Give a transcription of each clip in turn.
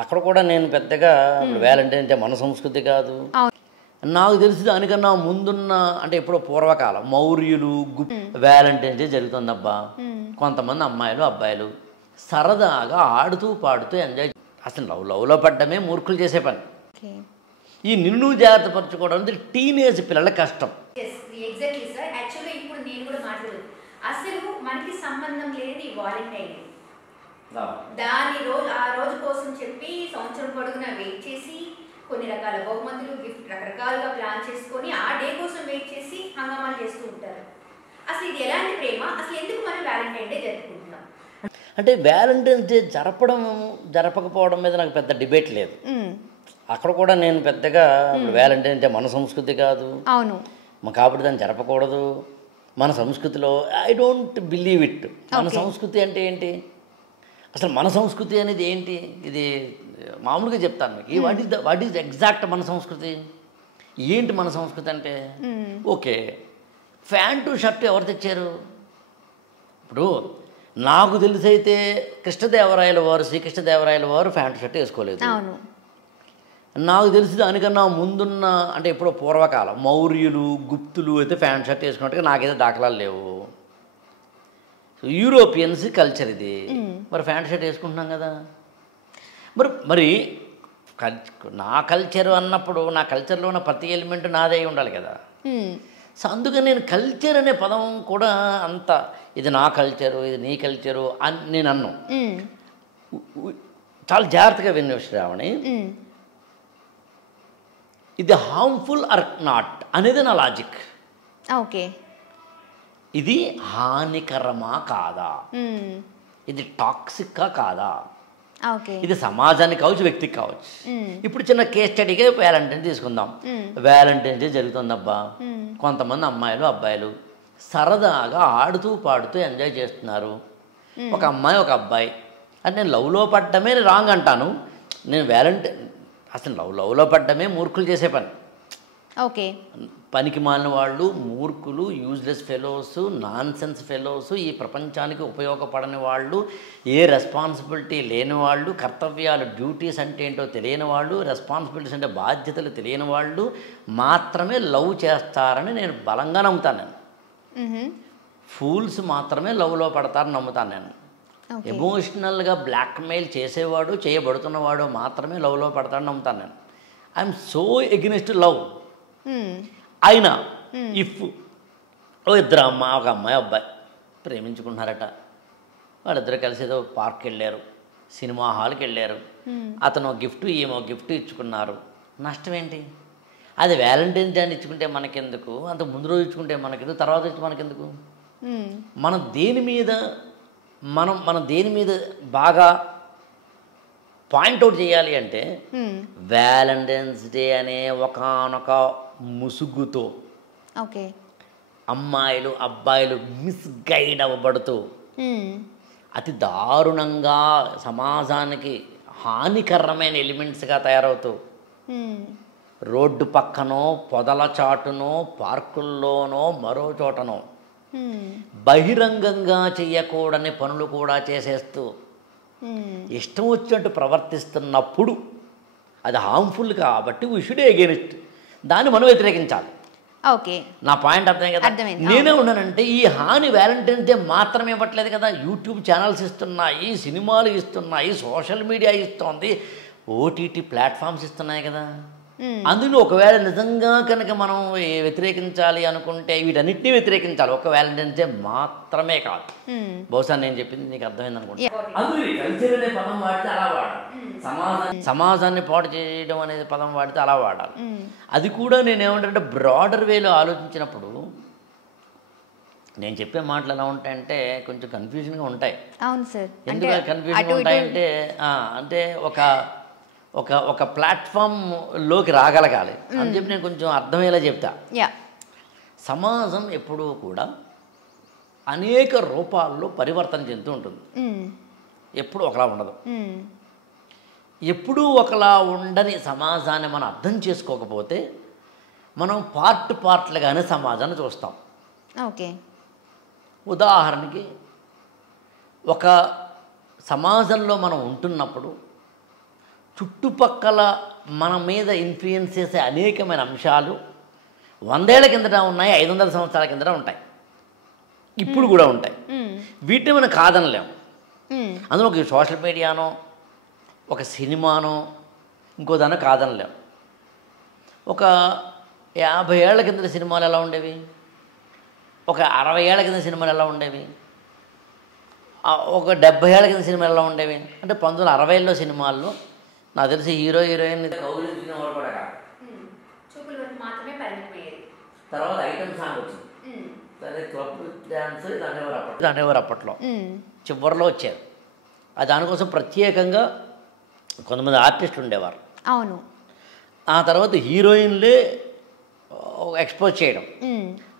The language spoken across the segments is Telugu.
అక్కడ కూడా నేను పెద్దగా ఇప్పుడు వ్యాలంటైన్ డే మన సంస్కృతి కాదు. అవును. నాకు తెలిసి దానికన్నా ముందున్న అంటే ఎప్పుడో పూర్వకాలం మౌర్యులు వ్యాలంటైన్ డే జరుగుతుందబ్బా. కొంతమంది అమ్మాయిలు అబ్బాయిలు సరదాగా ఆడుతూ పాడుతూ ఎంజాయ్. అసలు లవ్లో పడ్డమే మూర్ఖులు చేసే పని. ఓకే. ఈ నిన్ను జాగ్రత్త పరచుకోవడం అనేది టీనేజ్ పిల్లల కష్టం. Exactly sir. యాక్చువల్గా ఇప్పుడు నేను కూడా మాట్లాడదు, అసలు మనకి సంబంధం లేదు ఈ వాలంటైన్ డే. ఆ రోజు కోసం చెప్పి సంవత్సరం పొడుగునా వెయిట్ చేసి కొన్ని రకాల బహుమతులు గిఫ్ట్ రకరకాలుగా ప్లాన్ చేసుకొని ఆ డే కోసం వెయిట్ చేసి హంగామాలు చేస్తూ ఉంటారు. అసలు ఇది ఎలాంటి ప్రేమ? అసలు ఎందుకు మనం వ్యాలంటైన్ డే జరుపుకుంటున్నాం? అంటే వ్యాలంటైన్స్ డే జరపకపోవడం మీద నాకు పెద్ద డిబేట్ లేదు. అక్కడ కూడా నేను పెద్దగా ఇప్పుడు వ్యాలంటైన్ డే మన సంస్కృతి కాదు. అవును. కాబట్టి దాన్ని జరపకూడదు. మన సంస్కృతిలో ఐ డోంట్ బిలీవ్ ఇట్. మన సంస్కృతి అంటే ఏంటి? అసలు మన సంస్కృతి అనేది ఏంటి? ఇది మామూలుగా చెప్తాను మీకు. వాట్ ఈజ్ ఎగ్జాక్ట్ మన సంస్కృతి ఏంటి? మన సంస్కృతి అంటే ఓకే, ప్యాంటు షర్టు ఎవరు తెచ్చారు? ఇప్పుడు నాకు తెలిసైతే శ్రీకృష్ణదేవరాయల వారు ప్యాంటు షర్టు వేసుకోలేదు. నాకు తెలిసి దానికన్నా ముందున్న అంటే ఎప్పుడో పూర్వకాలం మౌర్యులు గుప్తులు అయితే ప్యాంట్ షర్ట్ వేసుకున్నట్టుగా నాకైతే దాఖలాలు లేవు. యూరోపియన్స్ కల్చర్ ఇది. మరి ప్యాంట్ షర్ట్ వేసుకుంటున్నాం కదా. మరి నా కల్చర్ అన్నప్పుడు నా కల్చర్లో ఉన్న ప్రతి ఎలిమెంట్ నాదే ఉండాలి కదా. సో అందుకని నేను కల్చర్ అనే పదం కూడా అంత ఇది నా కల్చరు ఇది నీ కల్చరు అని నేను అన్నాను. చాలా జాగ్రత్తగా విన్న శ్రావణి. ఇది హార్మ్ఫుల్ ఆర్ నాట్ అనేది నా లాజిక్. ఓకే. ఇది హానికరమా కాదా, ఇది టాక్సిక్కా కాదా, ఇది సమాజానికి కావచ్చు వ్యక్తికి కావచ్చు. ఇప్పుడు చిన్న కేస్ స్టడీగా వ్యాలంటైన్ తీసుకుందాం. వ్యాలంటైన్ డే జరుగుతుందబ్బా. కొంతమంది అమ్మాయిలు అబ్బాయిలు సరదాగా ఆడుతూ పాడుతూ ఎంజాయ్ చేస్తున్నారు. ఒక అమ్మాయి ఒక అబ్బాయి. అంటే నేను లవ్లో పడ్డమే రాంగ్ అంటాను. నేను అసలు లవ్లో పడ్డమే మూర్ఖులు చేసే పని. ఓకే. పనికి మాలిన వాళ్ళు, మూర్ఖులు, useless fellows, non sense fellows, ఈ ప్రపంచానికి ఉపయోగపడని వాళ్ళు, ఏ రెస్పాన్సిబిలిటీ లేని వాళ్ళు, కర్తవ్యాలు డ్యూటీస్ అంటే ఏంటో తెలియని వాళ్ళు, రెస్పాన్సిబిలిటీస్ అంటే బాధ్యతలు తెలియని వాళ్ళు మాత్రమే లవ్ చేస్తారని నేను బలంగా నమ్ముతాను. నేను ఫూల్స్ మాత్రమే లవ్లో పడతారని నమ్ముతాను. నేను ఎమోషనల్గా బ్లాక్మెయిల్ చేసేవాడు చేయబడుతున్నవాడు మాత్రమే లవ్లో పడతాడని నమ్ముతాను. నేను ఐఎమ్ సో ఎగ్నెస్ట్ లవ్. అయినా ఇఫ్ ఇద్దరు ఒక అమ్మాయి అబ్బాయి ప్రేమించుకుంటున్నారట. వాళ్ళిద్దరు కలిసి ఏదో పార్క్ వెళ్ళారు, సినిమా హాల్కి వెళ్ళారు. అతను గిఫ్ట్ ఏమో గిఫ్ట్ ఇచ్చుకున్నారు. నష్టం ఏంటి? అది వ్యాలంటైన్స్ డే అని ఇచ్చుకుంటే మనకెందుకు, అంత ముందు రోజు ఇచ్చుకుంటే మనకెందుకు, తర్వాత ఇచ్చి మనకెందుకు? మనం దేని మీద బాగా పాయింట్అవుట్ చేయాలి అంటే వ్యాలంటైన్స్ డే అనే ఒకానొక ముసుగుతో అమ్మాయిలు అబ్బాయిలు మిస్గైడ్ అవ్వబడుతూ అతి దారుణంగా సమాజానికి హానికరమైన ఎలిమెంట్స్గా తయారవుతూ రోడ్డు పక్కనో పొదల చాటునో పార్కుల్లోనో మరో చోటనో బహిరంగంగా చెయ్యకూడని పనులు కూడా చేసేస్తూ ఇష్టం వచ్చినట్టు ప్రవర్తిస్తున్నప్పుడు అది హార్మ్ఫుల్ కాబట్టి వీ షుడ్ అగైన్స్ట్ దాన్ని మనం వ్యతిరేకించాలి. ఓకే. నా పాయింట్ అర్థం కదా. నేనే ఉన్నానంటే ఈ హాని వ్యాలంటైన్స్ డే మాత్రమే ఇవ్వట్లేదు కదా. యూట్యూబ్ ఛానల్స్ ఇస్తున్నాయి, సినిమాలు ఇస్తున్నాయి, సోషల్ మీడియా ఇస్తుంది, ఓటీటీ ప్లాట్ఫామ్స్ ఇస్తున్నాయి కదా. అందులో ఒకవేళ నిజంగా కనుక మనం వ్యతిరేకించాలి అనుకుంటే వీటన్నిటినీ వ్యతిరేకించాలి, ఒక వ్యాలంటైన్స్ డే మాత్రమే కాదు. బహుశా నేను చెప్పింది నీకు అర్థమైంది అనుకుంటా. పదం వాడితే అలా వాడాలి, సమాజాన్ని పాడు చేయడం అనేది పదం వాడితే అలా వాడాలి. అది కూడా నేనేమంటే బ్రాడర్ వేలో ఆలోచించినప్పుడు నేను చెప్పే మాటలు ఎలా ఉంటాయంటే కొంచెం కన్ఫ్యూజన్గా ఉంటాయి. అవును సార్. ఎందుకు కన్ఫ్యూజన్గా ఉంటాయంటే అంటే ఒక ప్లాట్ఫామ్లోకి రాగలగాలి అని చెప్పి నేను కొంచెం అర్థమయ్యేలా చెప్తా. సమాజం ఎప్పుడూ కూడా అనేక రూపాల్లో పరివర్తన చెందుతూ ఉంటుంది. ఎప్పుడూ ఒకలా ఉండదు. ఎప్పుడూ ఒకలా ఉండని సమాజాన్ని మనం అర్థం చేసుకోకపోతే మనం పార్ట్లుగానే సమాజాన్ని చూస్తాం. ఓకే. ఉదాహరణకి ఒక సమాజంలో మనం ఉంటున్నప్పుడు చుట్టుపక్కల మన మీద ఇన్ఫ్లుయెన్స్ చేసే అనేకమైన అంశాలు 100 ఏళ్ల కిందట ఉన్నాయి, 500 సంవత్సరాల కిందట ఉంటాయి, ఇప్పుడు కూడా ఉంటాయి. వీటిని మనం కాదనలేము. అందులో ఒక సోషల్ మీడియానో ఒక సినిమానో ఇంకో దాన్ని కాదనలేము. ఒక 50 ఏళ్ల కింద సినిమాలు ఎలా ఉండేవి, ఒక 60 ఏళ్ల కింద సినిమాలు ఎలా ఉండేవి, ఒక 70 ఏళ్ల కింద సినిమాలు ఎలా ఉండేవి అంటే 1960లో సినిమాల్లో నాకు తెలిసి హీరో హీరోయిన్ కౌలించిన వాళ్ళు కూడా కాదు, చూపుల వరకు మాత్రమే పరిమితమయ్యేది. తర్వాత ఐటమ్ సాంగ్ వచ్చింది, అదే క్లబ్ డ్యాన్స్ అనేవారు అప్పట్లో, చివరిలో వచ్చారు. దానికోసం ప్రత్యేకంగా కొంతమంది ఆర్టిస్టులు ఉండేవారు. అవును. ఆ తర్వాత హీరోయిన్లే ఎక్స్పోజ్ చేయడం,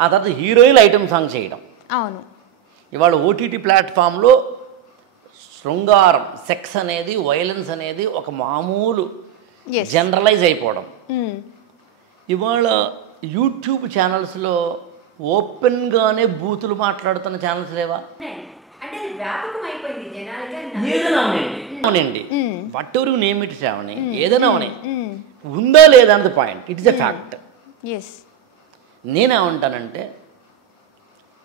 ఆ తర్వాత హీరోయిన్లు ఐటమ్ సాంగ్ చేయడం. అవును. ఇవాళ ఓటీటీ ప్లాట్ఫామ్లో శృంగారం, సెక్స్ అనేది, వైలెన్స్ అనేది ఒక మామూలు జనరలైజ్ అయిపోవడం. ఇవాళ యూట్యూబ్ ఛానల్స్లో ఓపెన్గానే బూతులు మాట్లాడుతున్న ఛానల్స్ లేవా? అంటే అది వ్యాపకం అయిపోయింది జనాలకి. ఏదైనా అవునండి, whatever you name it Shravani, ఏదైనా అవని ఉందా లేదా అన్నది point, it is a fact. నేనేమంటానంటే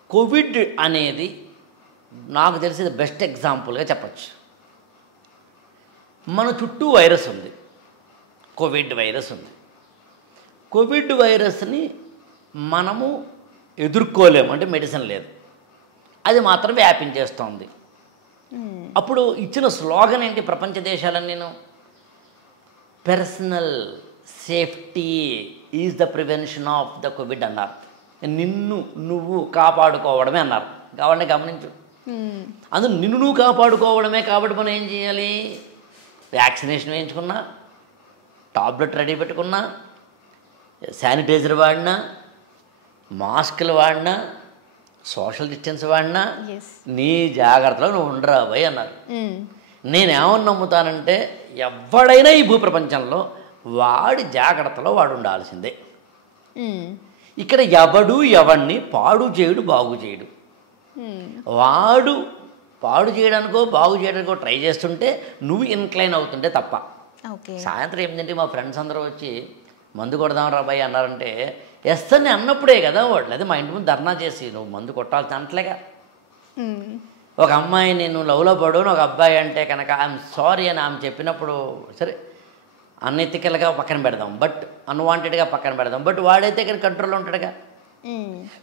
కోవిడ్ అనేది నాకు తెలిసి బెస్ట్ ఎగ్జాంపుల్గా చెప్పచ్చు. మన చుట్టూ వైరస్ ఉంది, కోవిడ్ వైరస్ ఉంది. కోవిడ్ వైరస్ని మనము ఎదుర్కోలేము, అంటే మెడిసిన్ లేదు, అది మాత్రం వ్యాపించేస్తోంది. అప్పుడు ఇచ్చిన స్లోగన్ ఏంటి ప్రపంచ దేశాలన్నీను? Personal safety is the prevention of the covid అన్నారు. నిన్ను నువ్వు కాపాడుకోవడమే అన్నారు. కావాలంటే గమనించు, అందులో నిన్ను నువ్వు కాపాడుకోవడమే. కాబట్టి మనం ఏం చేయాలి? వ్యాక్సినేషన్ వేయించుకున్నా, టాబ్లెట్ రెడీ పెట్టుకున్నా, శానిటైజర్ వాడినా, మాస్కులు వాడినా, సోషల్ డిస్టెన్స్ వాడినా నీ జాగ్రత్తలో నువ్వు ఉండరా భయ్ అన్నారు. నేనేమని నమ్ముతానంటే ఎవడైనా ఈ భూప్రపంచంలో వాడి జాగ్రత్తలో వాడు ఉండాల్సిందే. ఇక్కడ ఎవడు ఎవడిని పాడు చేయడు, బాగు చేయడు. వాడు పాడు చేయడానికో బాగు చేయడానికో ట్రై చేస్తుంటే నువ్వు ఇన్క్లైన్ అవుతుంటే తప్ప. సాయంత్రం ఏంటంటే మా ఫ్రెండ్స్ అందరూ వచ్చి మందు కొడదాం రాబాయి అన్నారంటే ఎస్ అని అన్నప్పుడే కదా వాళ్ళు, అదే మా ఇంటి ముందు ధర్నా చేసి నువ్వు మందు కొట్టాల్సి అంటలేగా. ఒక అమ్మాయి నేను లవ్లో పడు, ఒక అబ్బాయి అంటే కనుక ఐఎమ్ సారీ అని ఆమె చెప్పినప్పుడు సరే అన్ఎథికల్గా పక్కన పెడదాం, బట్ అన్వాంటెడ్గా పక్కన పెడదాం, బట్ వాడైతే ఇక్కడ కంట్రోల్లో ఉంటాడుగా.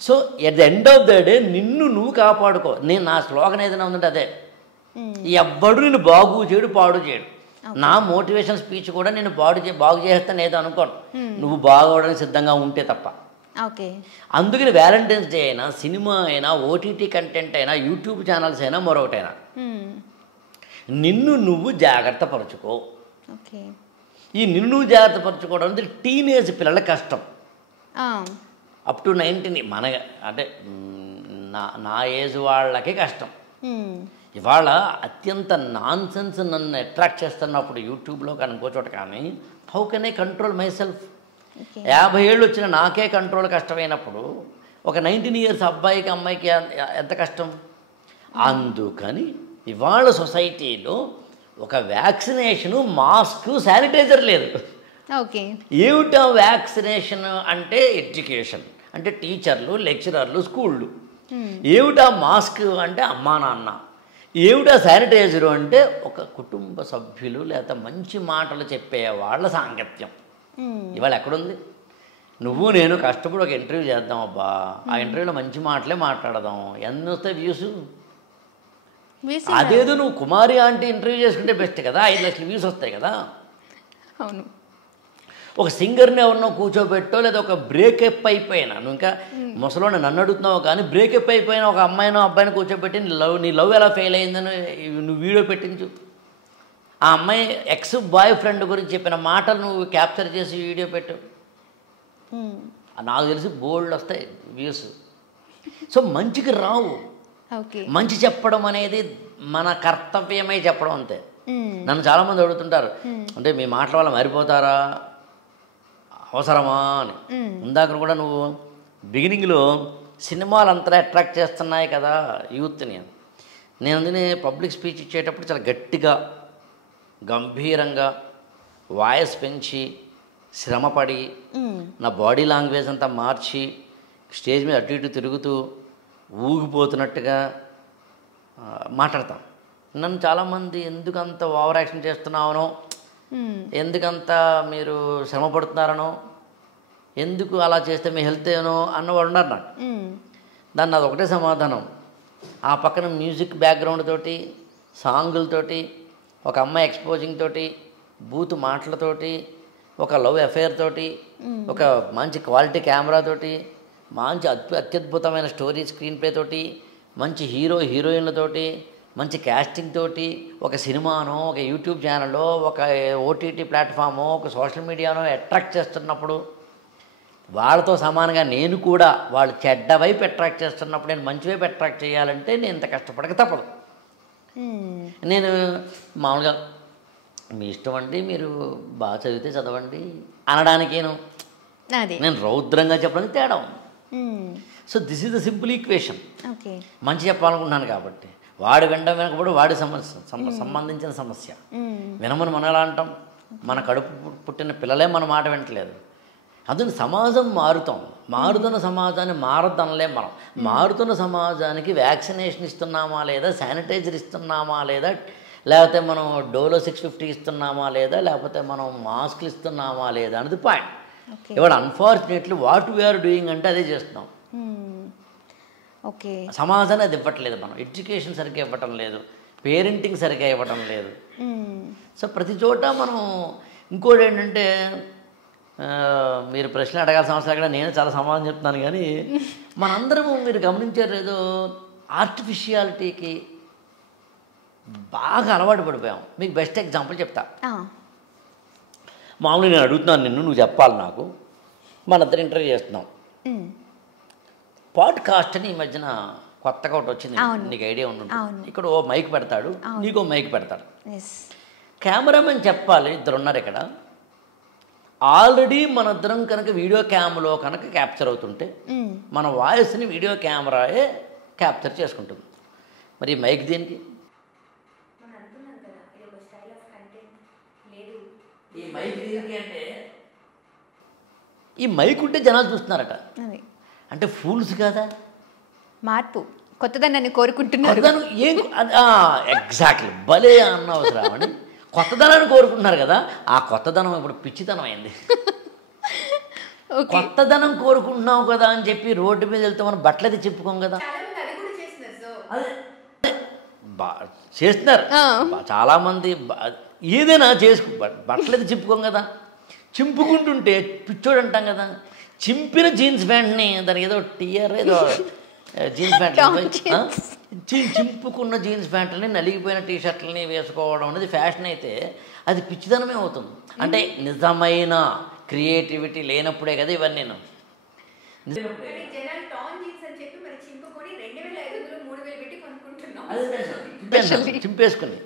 So at the end of the day నిన్ను నువ్వు కాపాడుకో. నేను నా స్లోగన్ ఏదైనా ఉందంటే అదే, ఎవ్వడు నిన్ను బాగు చేయడు, పాడు చేయడు. నా మోటివేషన్ స్పీచ్ కూడా నేను బాగు చేస్తాను ఏదో అనుకోను, నువ్వు బాగోవడానికి సిద్ధంగా ఉంటే తప్ప. అందుకని వ్యాలంటైన్స్ డే అయినా, సినిమా అయినా, ఓటీటీ కంటెంట్ అయినా, యూట్యూబ్ ఛానల్స్ అయినా, మరొకటైనా నిన్ను నువ్వు జాగ్రత్త పరుచుకో. ఈ నిన్ను నువ్వు జాగ్రత్త పరుచుకోవడం అనేది టీనేజ్ పిల్లలకి కష్టం. అప్ టు 19 మన అంటే నా ఏజ్ వాళ్ళకే కష్టం. ఇవాళ అత్యంత నాన్ సెన్స్ నన్ను అట్రాక్ట్ చేస్తున్నప్పుడు యూట్యూబ్లో కానీ ఇంకో చోట కానీ how can I control my self? 50 ఏళ్ళు వచ్చిన నాకే కంట్రోల్ కష్టమైనప్పుడు ఒక 19 ఇయర్స్ అబ్బాయికి అమ్మాయికి ఎంత కష్టం? అందుకని ఇవాళ సొసైటీలో ఒక వ్యాక్సినేషను, మాస్క్, శానిటైజర్ లేదు. ఏమిటా వ్యాక్సినేషన్ అంటే? ఎడ్యుకేషన్ అంటే టీచర్లు, లెక్చరర్లు, స్కూళ్ళు. ఏమిటా మాస్క్ అంటే అమ్మా నాన్న. ఏమిటా శానిటైజరు అంటే ఒక కుటుంబ సభ్యులు లేదా మంచి మాటలు చెప్పే వాళ్ళ సాంగత్యం. ఇవాళ ఎక్కడుంది? నువ్వు నేను కష్టపడి ఒక ఇంటర్వ్యూ చేద్దాం అబ్బా, ఆ ఇంటర్వ్యూలో మంచి మాటలే మాట్లాడదాం, ఎన్ని వస్తాయి వ్యూస్? అదేదో నువ్వు కుమారి ఆంటీ ఇంటర్వ్యూ చేసుకుంటే బెస్ట్ కదా, 5 లక్షల వ్యూస్ వస్తాయి కదా. అవును. ఒక సింగర్ని ఎవరినో కూర్చోబెట్టో లేదా ఒక బ్రేకప్ అయిపోయినా, నువ్వు ఇంకా ముసలోని నన్ను అడుగుతున్నావు కానీ బ్రేకప్ అయిపోయిన ఒక అమ్మాయినో అబ్బాయిని కూర్చోబెట్టి నీ లవ్ ఎలా ఫెయిల్ అయిందని నువ్వు వీడియో పెట్టించు. ఆ అమ్మాయి ఎక్స్ బాయ్ ఫ్రెండ్ గురించి చెప్పిన మాటలు నువ్వు క్యాప్చర్ చేసి వీడియో పెట్టు. నాకు తెలిసి బోల్డ్ వస్తాయి వ్యూస్. సో మంచికి రావు. మంచి చెప్పడం అనేది మన కర్తవ్యమై చెప్పడం అంతే. నన్ను చాలామంది అడుగుతుంటారు, అంటే మీ మాటల వల్ల మారిపోతారా, అవసరమా అని. ఇందాక కూడా నువ్వు బిగినింగ్లో సినిమాలు అంతా అట్రాక్ట్ చేస్తున్నాయి కదా యూత్ని. నేను అందుకని పబ్లిక్ స్పీచ్ ఇచ్చేటప్పుడు చాలా గట్టిగా, గంభీరంగా, వాయిస్ పెంచి శ్రమపడి నా బాడీ లాంగ్వేజ్ అంతా మార్చి స్టేజ్ మీద అటు ఇటు తిరుగుతూ ఊగిపోతున్నట్టుగా మాట్లాడతాం. నన్ను చాలామంది ఎందుకంత ఓవర్ యాక్షన్ చేస్తున్నావనో, ఎందుకంత మీరు శ్రమ పడుతున్నారనో, ఎందుకు అలా చేస్తే మీ హెల్త్ ఏనో అన్నవాడు ఉన్నారు నాకు. దాన్ని అది ఒకటే సమాధానం. ఆ పక్కన మ్యూజిక్ బ్యాక్గ్రౌండ్ తోటి, సాంగులతోటి, ఒక అమ్మాయి ఎక్స్పోజింగ్ తోటి, బూత్ మాటలతోటి, ఒక లవ్ అఫేర్ తోటి, ఒక మంచి క్వాలిటీ కెమెరాతోటి, మంచి అత్యద్భుతమైన స్టోరీ స్క్రీన్ ప్లే తోటి, మంచి హీరో హీరోయిన్లతోటి, మంచి క్యాస్టింగ్ తోటి, ఒక సినిమానో, ఒక యూట్యూబ్ ఛానల్లో, ఒక ఓటీటీ ప్లాట్ఫామో, ఒక సోషల్ మీడియానో అట్రాక్ట్ చేస్తున్నప్పుడు వాళ్ళతో సమానంగా నేను కూడా వాళ్ళు చెడ్డ వైపు అట్రాక్ట్ చేస్తున్నప్పుడు నేను మంచి వైపు అట్రాక్ట్ చేయాలంటే నేను ఇంత కష్టపడక తప్పదు. నేను మామూలుగా మీ ఇష్టం అండి, మీరు బాగా చదివితే చదవండి అనడానికేను, నేను రౌద్రంగా చెప్పడానికి తేడా ఉంది. So this is the simple equation. మంచి చెప్పాలనుకుంటున్నాను కాబట్టి వాడు వినడం వెనకప్పుడు వాడి సంబంధించిన సమస్య. వినమని మనం ఎలా అంటాం? మన కడుపు పుట్టిన పిల్లలే మన మాట వింటలేదు. అందుకని సమాజం మారుతున్న సమాజాన్ని మారద్దనలే మనం. మారుతున్న సమాజానికి వ్యాక్సినేషన్ ఇస్తున్నామా లేదా, శానిటైజర్ ఇస్తున్నామా లేదా, లేకపోతే మనం డోలో 650 ఇస్తున్నామా లేదా, లేకపోతే మనం మాస్కులు ఇస్తున్నామా లేదా అనేది పాయింట్. ఇవాళ అన్ఫార్చునేట్లీ వాట్ వీఆర్ డూయింగ్ అంటే అదే చేస్తున్నాం. సమాజాన్ని అది ఇవ్వట్లేదు. మనం ఎడ్యుకేషన్ సరిగ్గా ఇవ్వటం లేదు, పేరెంటింగ్ సరిగ్గా ఇవ్వటం లేదు. సో ప్రతి చోట మనం ఇంకోటి ఏంటంటే, మీరు ప్రశ్నలు అడగాల్సిన అవసరం కూడా నేను చాలా సమాధానం చెప్తున్నాను. కానీ మనందరము మీరు గమనించారు ఏదో ఆర్టిఫిషియాలిటీకి బాగా అలవాటు పడిపోయాం. మీకు బెస్ట్ ఎగ్జాంపుల్ చెప్తా. మామూలుగా నేను అడుగుతున్నాను నిన్ను, నువ్వు చెప్పాలి నాకు. మన ఇద్దరు ఇంటర్వ్యూ చేస్తున్నాం. పాడ్కాస్ట్ అని ఈ మధ్యన కొత్తగా ఒకటి వచ్చింది, నీకు ఐడియా ఉంటుంది. ఇక్కడ ఓ మైక్ పెడతాడు, నీకో మైక్ పెడతాడు. కెమెరామెన్ చెప్పాలి, ఇద్దరు ఉన్నారు ఇక్కడ. ఆల్రెడీ మన ఇద్దరం కనుక వీడియో క్యామ్లో కనుక క్యాప్చర్ అవుతుంటే మన వాయిస్ని వీడియో కెమెరాయే క్యాప్చర్ చేసుకుంటుంది. మరి ఈ మైక్ దేనికి? ఈ మైక్ దేనికి అంటే, ఈ మైక్ ఉంటే జనాలు చూస్తున్నారట. అంటే ఫూల్స్ కాదా? మార్పు, కొత్తదనాన్ని కోరుకుంటున్నారు. ఎగ్జాక్ట్లీ, భలే అన్న అవసరం అని కొత్తదనాన్ని కోరుకుంటున్నారు కదా. ఆ కొత్తదనం ఇప్పుడు పిచ్చితనం అయింది. కొత్తదనం కోరుకుంటున్నావు కదా అని చెప్పి రోడ్డు మీద వెళ్తే మనం బట్టలది చెప్పుకోం కదా. చేస్తున్నారు చాలామంది. ఏదైనా చేసుకు బట్టలది చెప్పుకోం కదా. చింపుకుంటుంటే పిచ్చోడు అంటాం కదా. చింపిన జీన్స్ ప్యాంట్ని, దానికి ఏదో టియర్ ఏదో జీన్స్ ప్యాంట్, చింపుకున్న జీన్స్ ప్యాంట్లని నలిగిపోయిన టీషర్ట్లని వేసుకోవడం అనేది ఫ్యాషన్ అయితే అది పిచ్చిదనమే అవుతుంది. అంటే నిజమైన క్రియేటివిటీ లేనప్పుడే కదా ఇవన్నీ. చింపేసుకుని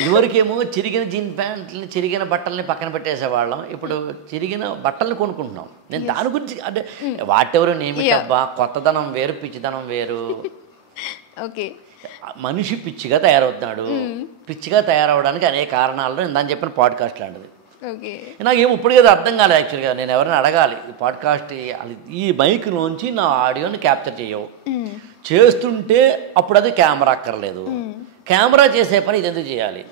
ఇదివరకేమో చిరిగిన జీన్స్ ప్యాంట్లని, చిరిగిన బట్టల్ని పక్కన పెట్టేసేవాళ్ళం. ఇప్పుడు చిరిగిన బట్టల్ని కొనుక్కుంటున్నాం. నేను దాని గురించి అంటే వాటెవరు నేమిటబ్బా, కొత్తదనం వేరు, పిచ్చిదనం వేరు. మనిషి పిచ్చిగా తయారవుతున్నాడు. పిచ్చిగా తయారవడానికి అనేక కారణాల్లో నేను దాన్ని చెప్పిన పాడ్కాస్ట్ లాంటిది. నాకేమో ఇప్పుడు కదా అర్థం కాలేదు. యాక్చువల్గా నేను ఎవరైనా అడగాలి, ఈ పాడ్కాస్ట్ ఈ మైక్ నుంచి నా ఆడియోని క్యాప్చర్ చేయవు, చేస్తుంటే అప్పుడు అది కెమెరా అక్కర్లేదు. కెమెరా చేసే పని ఇది ఎందుకు చేయాలి?